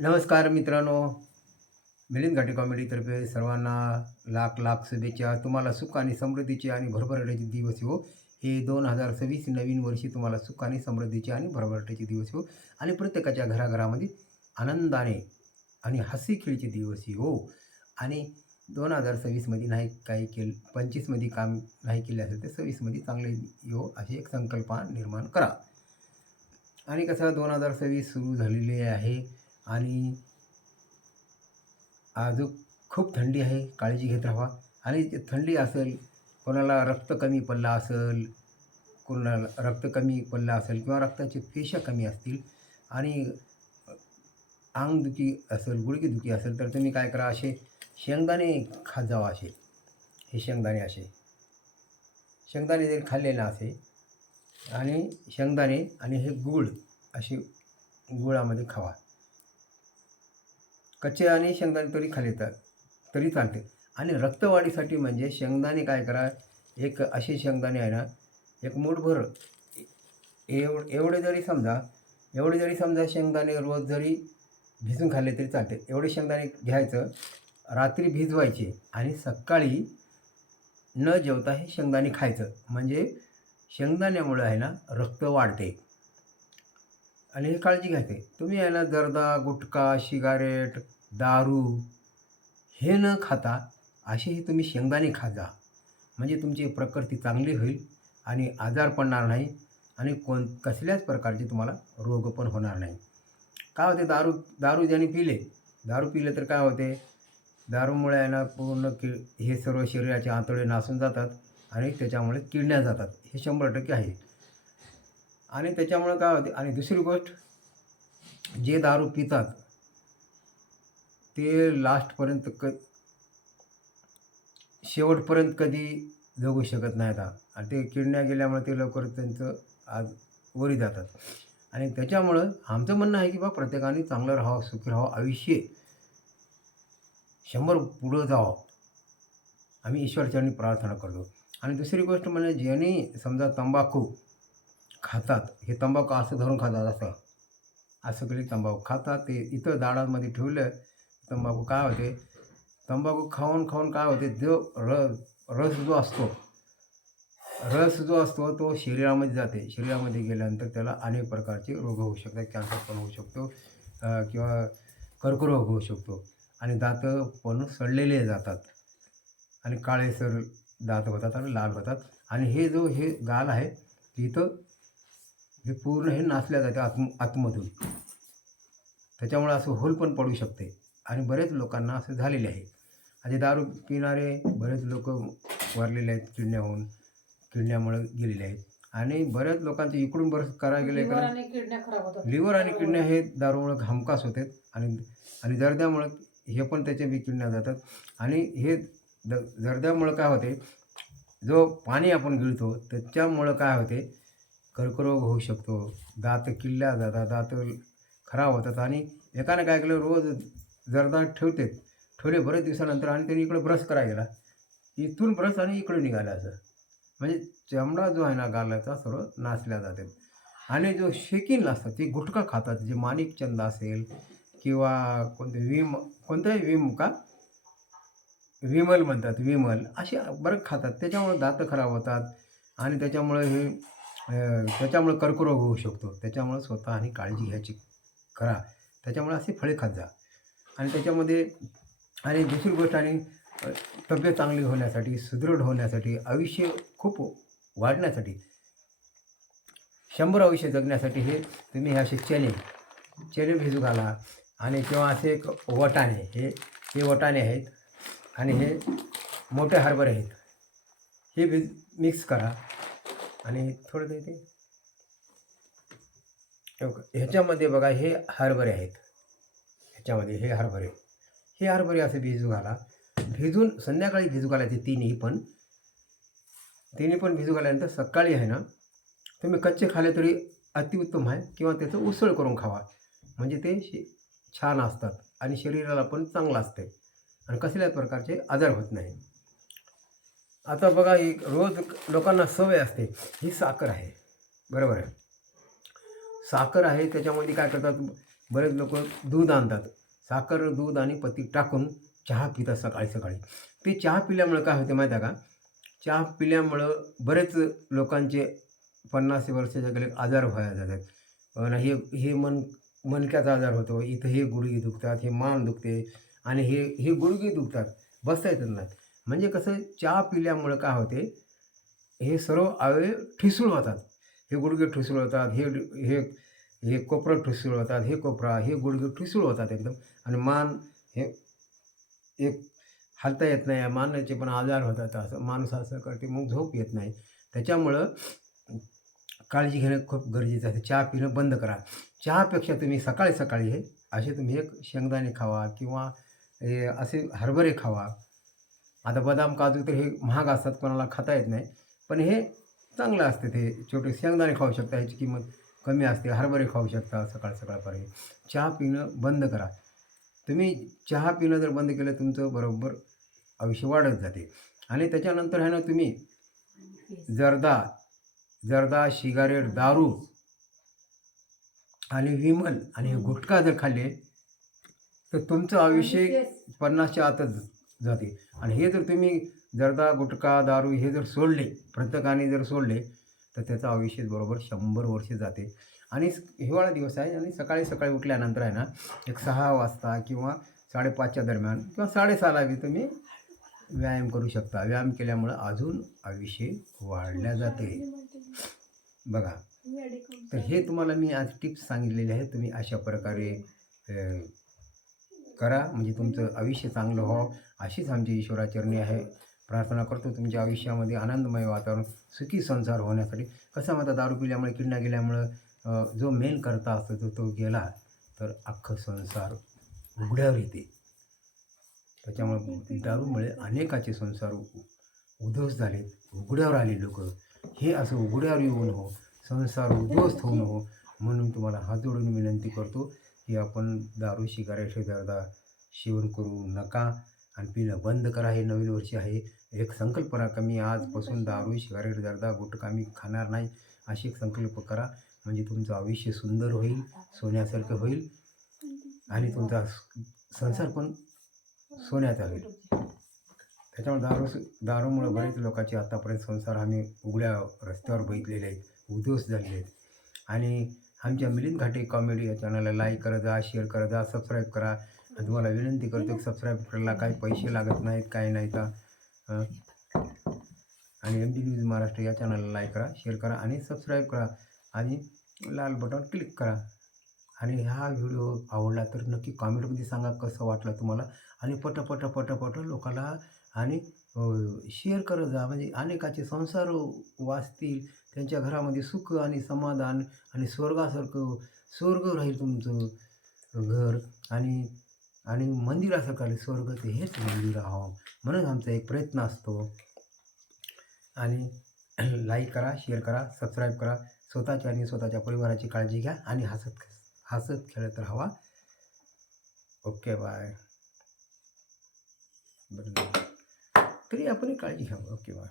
नमस्कार मित्रांनो. मिलिंद घाटे कॉमेडीतर्फे सर्वांना लाख लाख शुभेच्छा. तुम्हाला सुख आणि समृद्धीचे आणि भरभराटीचे दिवस हो. हे दोन हजार सव्वीस नवीन वर्षी तुम्हाला सुख आणि समृद्धीचे आणि भरभराटीचे दिवस हो. आणि प्रत्येकाच्या घराघरामध्ये आनंदाने आणि हसी खेळचे दिवस हो. आणि दोन हजार सव्वीसमध्ये नाही काही केलं पंचवीसमध्ये काम नाही केले असेल तर सव्वीसमध्ये चांगले हो येऊ अशी एक संकल्पना निर्माण करा. आणि कसं दोन हजार सव्वीस सुरू झालेली आहे. आणि आज खूप थंडी आहे काळजी घेत राहा. आणि थंडी असेल कोणाला रक्त कमी पडला असेल कोणाला रक्त कमी पडला असेल किंवा रक्ताचे पेशा कमी असतील आणि अंगदुखी असेल गुडघेदुखी असेल तर तुम्ही काय करा असे शेंगदाणे खात जावा असे. हे शेंगदाणे असे. शेंगदाणे जरी खाल्ले ना असे आणि शेंगदाणे आणि हे गूळ असे गुळामध्ये खावा. कच्चे आणि शेंगदाणे तरी खाल्ले तर तरी चालते. आणि रक्तवाढीसाठी म्हणजे शेंगदाणे काय करा एक असे शेंगदाणे आहे ना एक मूठभर एव एवढे जरी समजा एवढे जरी समजा शेंगदाणे रोज जरी भिजून खाल्ले तरी चालते. एवढे शेंगदाणे घ्यायचं रात्री भिजवायचे आणि सकाळी न जेवता हे शेंगदाणे खायचं. म्हणजे शेंगदाण्यामुळे आहे ना रक्त वाढते. आणि हे काळजी घ्यायचे तुम्ही याला जर्दा गुटखा सिगारेट दारू हे न खाता असेही तुम्ही शेंगदाणे खा जा. म्हणजे तुमची प्रकृती चांगली होईल आणि आजार पडणार नाही आणि कोण कसल्याच प्रकारचे तुम्हाला रोग पण होणार नाही. काय होते दारू दारू ज्याने पिले दारू पिले तर काय होते? दारूमुळे यांना पूर्ण कि हे सर्व शरीराचे आतडे नासून जातात आणि त्याच्यामुळे किडण्या जातात. हे शंभर टक्के आहे. आणि त्याच्यामुळे काय होते आणि दुसरी गोष्ट जे दारू पितात ते लास्टपर्यंत क शेवटपर्यंत कधी जगू शकत नाहीत आणि ते किडण्या गेल्यामुळे ते लवकर त्यांचं आज वरी जातात. आणि त्याच्यामुळं आमचं म्हणणं आहे की बा प्रत्येकाने चांगलं राहावं सुखी राहावं आयुष्य शंभर पुढं जावं. आम्ही ईश्वरचरणी प्रार्थना करतो. आणि दुसरी गोष्ट म्हणजे ज्यांनी समजा तंबाखू खातात. हे तंबाखू असं धरून खातात असं. असं कधी तंबाखू खातात? ते इथं झाडांमध्ये ठेवलं तंबाखू काय होते? तंबाखू खाऊन खाऊन काय होते? जो र रस जो असतो रस जो असतो तो शरीरामध्ये जाते. शरीरामध्ये गेल्यानंतर त्याला अनेक प्रकारचे रोग होऊ शकतात. कॅन्सर पण होऊ शकतो किंवा कर्करोग होऊ शकतो. आणि दात पण सडलेले जातात. आणि काळेसर दात होतात आणि लाल होतात. आणि हे जो हे गाल आहे तिथं हे पूर्ण हे नाचल्या जाते आत आतमधून. त्याच्यामुळे असं होल पण पडू शकते. आणि बरेच लोकांना असं झालेले आहे. आणि दारू पिणारे बरेच लोक वारलेले आहेत किडण्याहून किडण्यामुळे गेलेले आहेत. आणि बऱ्याच लोकांचे इकडून बरंच करायला गेले कारण लिव्हर आणि किडण्या हे दारूमुळे हमखास होतात आणि आणि जर्द्यामुळं हे पण त्याच्या बी किडण्या जातात. आणि हे द जर्द्यामुळं काय होते? जो पाणी आपण गिळतो त्याच्यामुळं काय होते? कर्करोग होऊ शकतो. दात किल्ल्या जातात. दात खराब होतात आणि एकाने काय केलं? रोज जरदार ठेवते. ठेवले बरेच दिवसानंतर आणि त्यांनी इकडे ब्रश करायला गेला. इथून ब्रश आणि इकडे निघाला असं. म्हणजे चमडा जो आहे ना गालाचा सर्व नाचल्या जाते. आणि जो शेकीन असतात ते गुटखा खातात. जे माणिकचंद असेल किंवा कोणते विम कोणताही विम का? विमल म्हणतात विमल. असे बरं खातात. त्याच्यामुळे दात खराब होतात आणि त्याच्यामुळे हे त्याच्यामुळे कर्करोग होऊ शकतो. त्याच्यामुळे स्वतः आणि काळजी घ्यायची करा. त्याच्यामुळे असे फळे खात जा. आणि त्याच्यामध्ये आणि दुसरी गोष्ट आणि तब्येत चांगली होण्यासाठी सुदृढ होण्यासाठी आयुष्य खूप वाढण्यासाठी शंभर आयुष्य जगण्यासाठी हे तुम्ही हे असे चणे चणे भिजू घाला. आणि किंवा असे एक वटाणे हे हे वटाणे आहेत. आणि हे मोठे हरभरे आहेत. हे भिज मिक्स करा. आणि थोडं ते ह्याच्यामध्ये बघा हे हरभरे आहेत. ह्याच्यामध्ये हे हरभरे. हे हरभरे असे भिजू घाला. भिजून संध्याकाळी भिजू घालायचे तिन्ही पण तिन्ही पण भिजू घाल्यानंतर सकाळी आहे ना तुम्ही कच्चे खाले तरी अतिउत्तम आहे किंवा त्याचं उसळ करून खावा. म्हणजे ते शे- छान असतात आणि शरीराला पण चांगलं असते. आणि कसल्याच प्रकारचे आजार होत नाही आता बघा एक रोज लोकांना सवय असते. ही साखर आहे. बरोबर आहे? साखर आहे त्याच्यामध्ये काय करतात? बरेच लोक दूध आणतात. साखर दूध आणि पत्ती टाकून चहा पितात सकाळी सकाळी. ते चहा पिल्यामुळं काय होते माहीत आहे का? चहा पिल्यामुळं बरेच लोकांचे पन्नास वर्षाच्या गेले आजार व्हायला जातात. हे हे मन मनक्याचा आजार होतो. इथं हे गुडघे दुखतात हे मान दुखते. आणि हे हे गुडघे दुखतात. बसता येतात नाही म्हणजे कसं चहा पिल्यामुळं काय होते हे सर्व अवयव ठिसूळ होतात. हे गुडघे ठिसूळ होतात हे हे हे कोपरं ठिसूळ होतात हे कोपरा हे गुडघे ठिसूळ होतात एकदम. आणि मान हे एक हालता येत नाही मानाचे पण आजार होतात असं माणूस असं करते मग झोप येत नाही. त्याच्यामुळं काळजी घेणं खूप गरजेचं आहे. चहा पिणं बंद करा. चहापेक्षा तुम्ही सकाळी सकाळी हे असे तुम्ही एक शेंगदाणे खावा किंवा हे असे हरभरे खावा. आता बदाम काजू तर हे महाग असतात कोणाला खाता येत नाही. पण हे चांगलं असते ते. छोटे शेंगदाणे खाऊ शकता ह्याची किंमत कमी असते. हरभरे खाऊ शकता सकाळ सकाळपर्यंत. चहा पिणं बंद करा. तुम्ही चहा पिणं जर बंद केलं तुमचं बरोबर आयुष्य वाढत जाते. आणि त्याच्यानंतर आहे ना तुम्ही जर्दा जर्दा सिगारेट दारू आणि विमल आणि हे गुटखा जर खाल्ले तर तुमचं आयुष्य पन्नासच्या आतच जाते. आणि हे जर तुम्ही जर्दा गुटखा दारू हे जर सोडले प्रत्येकाने जर सोडले तर त्याचं आयुष्य बरोबर शंभर वर्ष जाते. आणि हिवाळा दिवस आहे आणि सकाळी सकाळी उठल्यानंतर आहे ना एक सहा वाजता किंवा साडेपाचच्या दरम्यान किंवा साडेसहाला बी तुम्ही व्यायाम करू शकता. व्यायाम केल्यामुळं अजून आयुष्य वाढल्या जाते. बघा. तर हे तुम्हाला मी आज टिप्स सांगितलेले आहे तुम्ही अशा प्रकारे करा. म्हणजे तुमचं आयुष्य चांगलं व्हावं. अशीच आमची ईश्वराचरणी आहे. प्रार्थना करतो तुमच्या आयुष्यामध्ये आनंदमय वातावरण सुखी संसार होण्यासाठी. कसं म्हणतात दारू पिल्यामुळे किडना गेल्यामुळं जो मेन करता असतो तो तो गेला तर अख्खं संसार उघड्यावर येते. त्याच्यामुळे दारूमुळे अनेकाचे संसार उ- उद्ध्वस्त झालेत. उघड्यावर आले लोक. हे असं उघड्यावर येऊन हो संसार उद्ध्वस्त होऊ हो म्हणून तुम्हाला हात जोडून विनंती करतो. की आपण दारू सिगारेट हे जर्दा सेवन करू नका आणि पिणं बंद करा. हे नवीन वर्षी आहे. एक संकल्पना कमी आजपासून दारू सिगारेट जर्दा गुटखा मी खाणार नाही अशी एक संकल्प करा. म्हणजे तुमचं आयुष्य सुंदर होईल सोन्यासारखं होईल आणि तुमचा संसार पण सोन्याचा होईल. त्याच्यामुळे दारू दारूमुळे बरेच लोकांचे आतापर्यंत संसार आम्ही उघड्या रस्त्यावर बघितलेले आहेत उद्ध्वस्त झालेले आहेत. आणि आमच्या मिलिंद घाटे कॉमेडी या चॅनलला लाईक करत जा शेअर करत जा सबस्क्राईब करा. आणि तुम्हाला विनंती करतो की सबस्क्राईब करायला काही पैसे लागत नाहीत काही नाही का आणि एम डी न्यूज महाराष्ट्र या चॅनलला लाईक करा शेअर करा आणि सबस्क्राईब करा. आणि लाल बटन क्लिक करा. आणि हा व्हिडिओ आवडला तर नक्की कॉमेंटमध्ये सांगा कसं वाटलं तुम्हाला. आणि पट पट पट पट लोकांना आणि शेअर करत जा. म्हणजे अनेकाचे संसार वाचतील त्यांच्या घरामध्ये सुख आणि समाधान आणि स्वर्गासारखं स्वर्ग राहील तुमचं घर आणि आणि मंदिरासारखं राहील स्वर्ग ते हेच मंदिर राहावं म्हणून आमचा एक प्रयत्न असतो. आणि लाईक करा शेअर करा सबस्क्राईब करा. स्वतःची आणि स्वतःच्या परिवाराची काळजी घ्या आणि हसत हसत खेळत राहावा. ओके बाय बरं तरी आपण काळजी घ्या ओके बाय